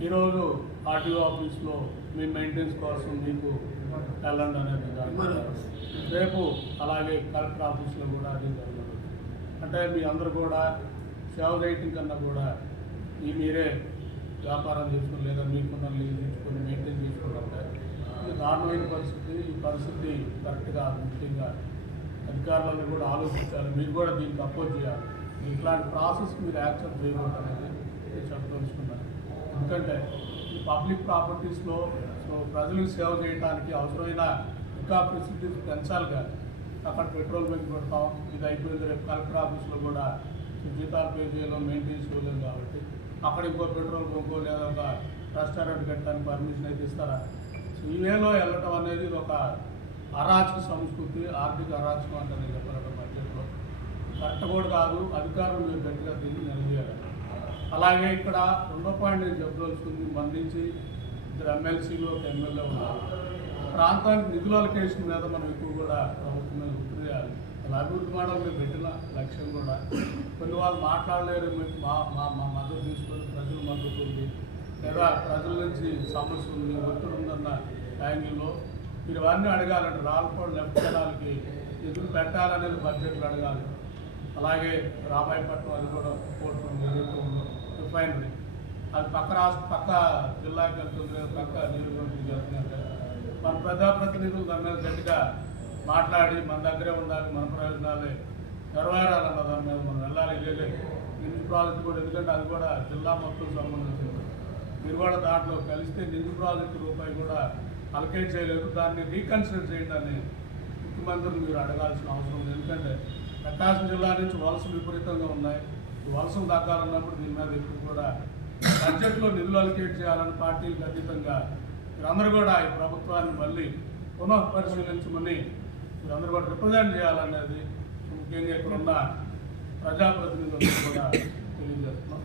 ఈరోజు ఆర్టీఓ ఆఫీస్లో మీ మెయింటెనెన్స్ కోసం మీకు వెళ్ళండి అనేది రేపు అలాగే కలెక్టర్ ఆఫీస్లో కూడా అది జరగదు అంటే మీ అందరు కూడా సేవ చేయటం కన్నా కూడా ఈ మీరే వ్యాపారం చేసుకుని లేదా మీకున్న లీజ్ తీసుకొని మెయింటైన్ చేసుకుంటే దారుణమైన పరిస్థితి ఈ పరిస్థితి కరెక్ట్గా ముఖ్యంగా అధికారులను కూడా ఆలోచించాలి. మీరు కూడా దీనికి అపోజ్ చేయాలి. ఇట్లాంటి ప్రాసెస్ మీరు యాక్సెప్ట్ చేయకూడదు అనేది చెప్పదలుచుకున్నాను. ఎందుకంటే ఈ పబ్లిక్ ప్రాపర్టీస్లో సో ప్రజలకు సేవ చేయడానికి అవసరమైన ఇంకా ఫెసిలిటీస్ పెంచాలి కానీ అక్కడ పెట్రోల్ బంక్ పెడతాం ఇది అయిపోయింది రేపు కలెక్టర్ ఆఫీస్లో కూడా జీతాలు పే చేయలేం మెయింటైన్ చేయలేం కాబట్టి. అక్కడ ఇంకో పెట్రోల్ బంక్ లేదా ఒక రెస్టారెంట్ కట్టడానికి పర్మిషన్ అయితే ఇస్తారా? సో ఈ వేలో వెళ్ళటం అనేది ఇది ఒక అరాచక సంస్కృతి ఆర్థిక అరాచకం అంటే నేను చెప్పాలంటే బడ్జెట్లో కరెక్ట్ కూడా కాదు అధికారులు మీరు గట్టిగా దీన్ని నిలదీయాలి. అలాగే ఇక్కడ రెండో పాయింట్ నేను చెప్పదలుచుకుంది మందించి ఇద్దరు ఎమ్మెల్సీలు ఒక ఎమ్మెల్యే ఉన్నారు. ప్రాంతానికి నిధుల అలొకేషన్ మీద మనం ఎక్కువ కూడా ప్రభుత్వం మీద చేయాలి. అలా అభివృద్ధి మోడల్ పెట్టిన లక్ష్యం కూడా. కొన్ని వాళ్ళు మాట్లాడలేరు మా మా మా మద్దతు తీసుకొని ప్రజల మద్దతు ఉంది. లేదా ప్రజల నుంచి సమస్య ఉంది ఒత్తిడి ఉందన్న యాంగిల్లో మీరు ఇవన్నీ అడగాలంటే రాళ్ళపాడు లెఫ్ట్ జనాలకి ఎదురు పెట్టాలనేది బడ్జెట్లు అడగాలి. అలాగే రామాయపట్నం అది కూడా పోర్ట్ రిఫైనరీ. అది పక్క రాష్ట్ర పక్క జిల్లాకి వెళ్తుంది పక్క నీరు వెళ్తుంది మన ప్రజాప్రతినిధులు దాని మీద గట్టిగా మాట్లాడి మన దగ్గరే ఉండాలి మన ప్రయోజనాలే. నెరవేరాలన్న దాని మీద మనం వెళ్ళాలి. లేదు ఇన్ని ప్రాజెక్ట్ కూడా ఎందుకంటే అది కూడా జిల్లా మొత్తం సంబంధించింది. మీరు కూడా దాంట్లో కలిస్తే నిధి ప్రాజెక్టు రూపాయి కూడా అలకేట్ చేయలేదు. దాన్ని రీకన్సిడర్ చేయండి అని ముఖ్యమంత్రిని మీరు అడగాల్సిన అవసరం ఉంది ఎందుకంటే ప్రకాశం జిల్లా నుంచి వలసలు విపరీతంగా ఉన్నాయి. ఈ వలసలు తగ్గాలన్నప్పుడు దీని మీద ఎక్కువ కూడా బడ్జెట్లో నిధులు అలకేట్ చేయాలని పార్టీలకు అతీతంగా మీరందరూ కూడా ఈ ప్రభుత్వాన్ని మళ్ళీ పునః పరిశీలించమని మీరందరూ కూడా రిప్రజెంట్ చేయాలనేది ముఖ్యంగా ఇక్కడ ఉన్న ప్రజాప్రతినిధులు కూడా తెలియజేస్తున్నాం.